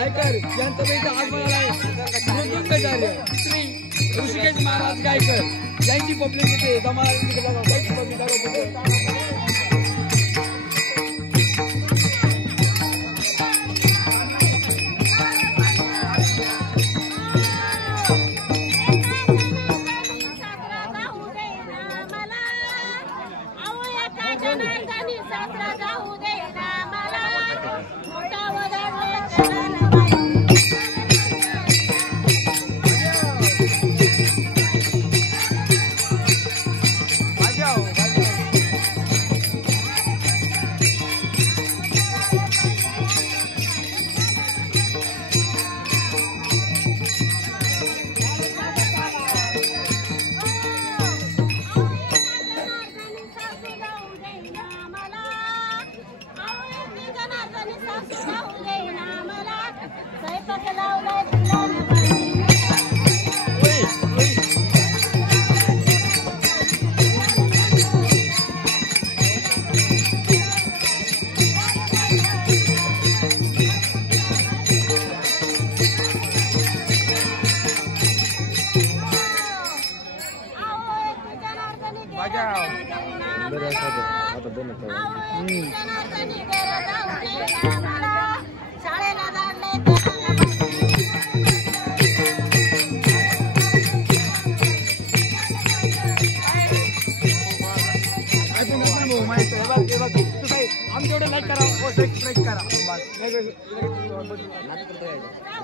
गायकर यांचं भेट आगमन आहे मृदुंगाचार्य श्री ऋषिकेश महाराज गायकर यांची पब्लिक इथे आमच्याकडे लाईक करा सबस्क्राईब करा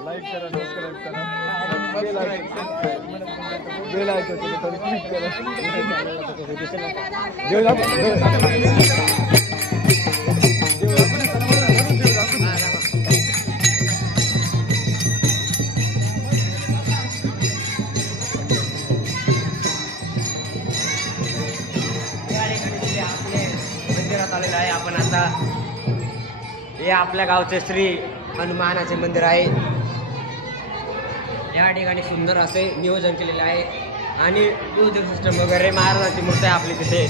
लाईक करा सबस्क्राईब करा बेल आयकॉन क्लिक करा आपण आता हे आपल्या गावचे श्री हनुमानाचे मंदिर आहे। या ठिकाणी सुंदर असे नियोजन केलेले आहे आणि म्युझिक सिस्टम वगैरे महाराजांची मूर्ती आहे आपली तिथे।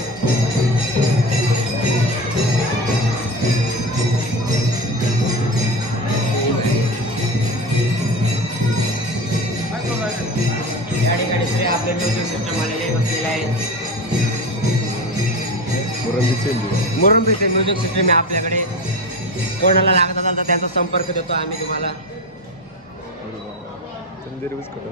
या ठिकाणी श्री आपले म्युझिक सिस्टम आलेले बसलेले आहे। मुरुंबीचे म्युझिक सिस्टम आहे आपल्याकडे। कोणाला लागत असेल तर त्याचा संपर्क देतो आम्ही तुम्हाला। तंदुरुस्त कटो